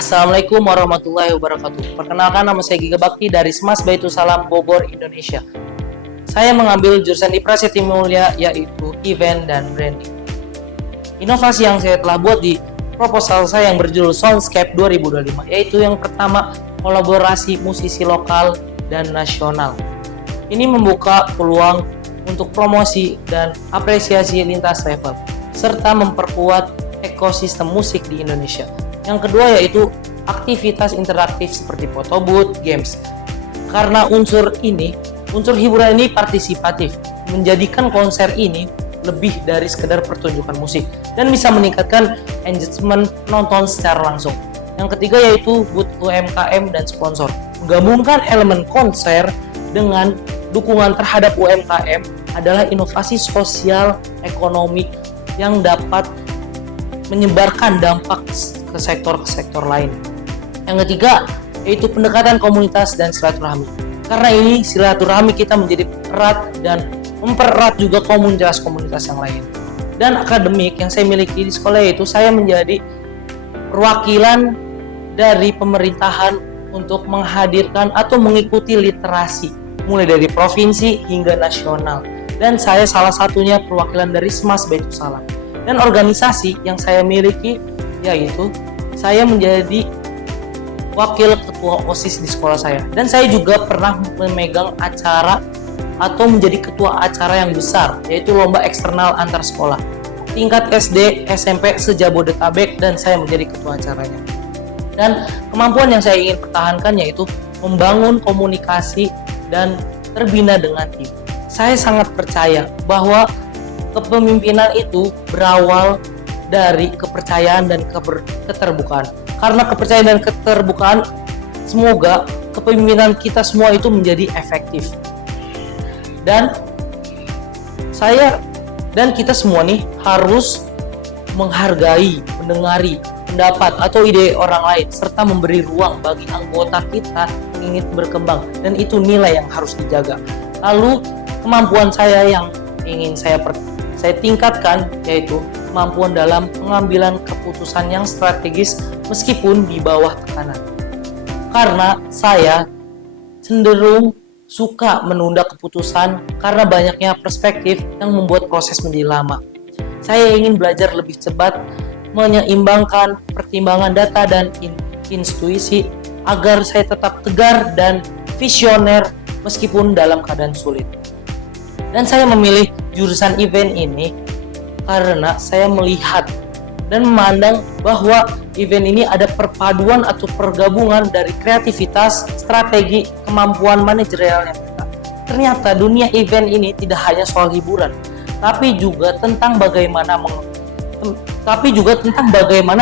Assalamualaikum warahmatullahi wabarakatuh. Perkenalkan, nama saya Giga Bakti dari Smas Baitul Salam Bogor, Indonesia. Saya mengambil jurusan di Prasetya Mulia, yaitu Event dan Branding. Inovasi yang saya telah buat di proposal saya yang berjudul Soundscape 2025, yaitu yang pertama, kolaborasi musisi lokal dan nasional. Ini membuka peluang untuk promosi dan apresiasi lintas level, serta memperkuat ekosistem musik di Indonesia. Yang kedua yaitu aktivitas interaktif seperti photo booth, games. Karena unsur hiburan ini partisipatif, menjadikan konser ini lebih dari sekedar pertunjukan musik dan bisa meningkatkan engagement penonton secara langsung. Yang ketiga yaitu booth UMKM dan sponsor. Menggabungkan elemen konser dengan dukungan terhadap UMKM adalah inovasi sosial ekonomi yang dapat menyebarkan dampak ke sektor lain. Yang ketiga yaitu pendekatan komunitas dan silaturahmi. Karena ini silaturahmi kita menjadi erat dan mempererat juga komunitas-komunitas yang lain. Dan akademik yang saya miliki di sekolah yaitu saya menjadi perwakilan dari pemerintahan untuk menghadirkan atau mengikuti literasi mulai dari provinsi hingga nasional. Dan saya salah satunya perwakilan dari Smas Baitul Salam. Dan organisasi yang saya miliki yaitu saya menjadi wakil ketua OSIS di sekolah saya. Dan saya juga pernah memegang acara atau menjadi ketua acara yang besar, yaitu lomba eksternal antar sekolah tingkat SD, SMP se-Jabodetabek, dan saya menjadi ketua acaranya. Dan kemampuan yang saya ingin pertahankan yaitu membangun komunikasi dan terbina dengan tim. Saya sangat percaya bahwa kepemimpinan itu berawal dari kepercayaan dan keterbukaan. Karena kepercayaan dan keterbukaan, semoga kepemimpinan kita semua itu menjadi efektif. Dan kita semua nih harus menghargai, mendengari pendapat atau ide orang lain, serta memberi ruang bagi anggota kita yang ingin berkembang. Dan itu nilai yang harus dijaga. Lalu kemampuan saya yang ingin saya tingkatkan yaitu kemampuan dalam pengambilan keputusan yang strategis meskipun di bawah tekanan. Karena saya cenderung suka menunda keputusan karena banyaknya perspektif yang membuat proses menjadi lama. Saya ingin belajar lebih cepat, menyeimbangkan pertimbangan data dan intuisi agar saya tetap tegar dan visioner meskipun dalam keadaan sulit. Dan saya memilih jurusan event ini karena saya melihat dan memandang bahwa event ini ada perpaduan atau pergabungan dari kreativitas, strategi, kemampuan manajerialnya kita. Ternyata dunia event ini tidak hanya soal hiburan, tapi juga tentang bagaimana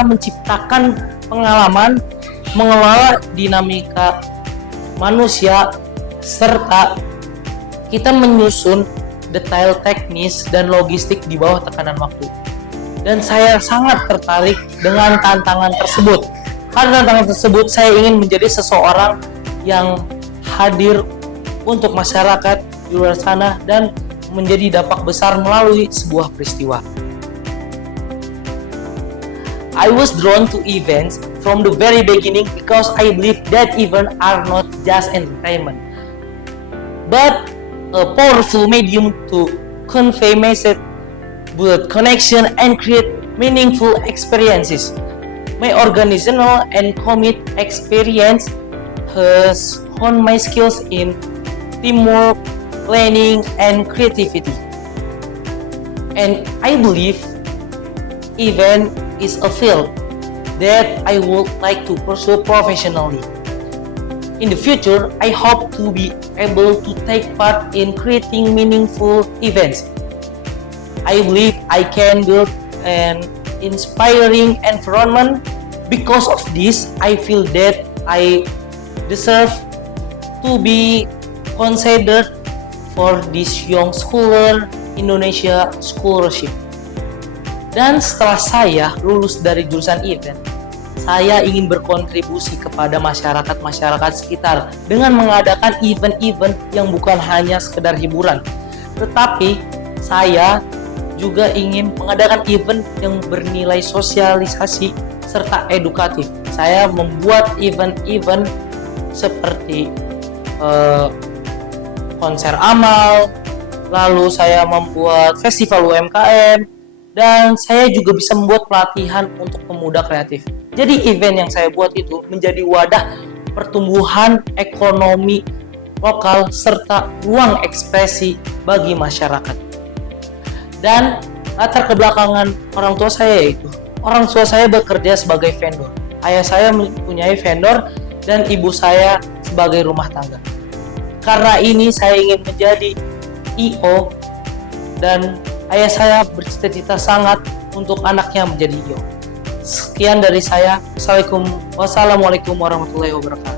menciptakan pengalaman, mengelola dinamika manusia, serta kita menyusun detail teknis dan logistik di bawah tekanan waktu. Dan saya sangat tertarik dengan tantangan tersebut. Karena tantangan tersebut saya ingin menjadi seseorang yang hadir untuk masyarakat di luar sana dan menjadi dampak besar melalui sebuah peristiwa. I was drawn to events from the very beginning because I believe that events are not just entertainment, but a powerful medium to convey message, build connection, and create meaningful experiences. My organizational and commit experience has honed my skills in teamwork, planning, and creativity. And I believe event is a field that I would like to pursue professionally. In the future, I hope to be able to take part in creating meaningful events. I believe I can build an inspiring environment. Because of this, I feel that I deserve to be considered for this Young Scholar Indonesia Scholarship. Dan setelah saya lulus dari jurusan event, saya ingin berkontribusi kepada masyarakat sekitar dengan mengadakan event-event yang bukan hanya sekedar hiburan, tetapi saya juga ingin mengadakan event yang bernilai sosialisasi serta edukatif, saya membuat event-event seperti konser amal, lalu saya membuat festival UMKM, dan saya juga bisa membuat pelatihan untuk pemuda kreatif. Jadi event yang saya buat itu menjadi wadah pertumbuhan ekonomi lokal serta ruang ekspresi bagi masyarakat. Dan latar kebelakangan orang tua saya yaitu orang tua saya bekerja sebagai vendor. Ayah saya mempunyai vendor dan ibu saya sebagai rumah tangga. Karena ini saya ingin menjadi IO dan ayah saya bercita-cita sangat untuk anaknya menjadi IO. Sekian dari saya. Wassalamualaikum warahmatullahi wabarakatuh.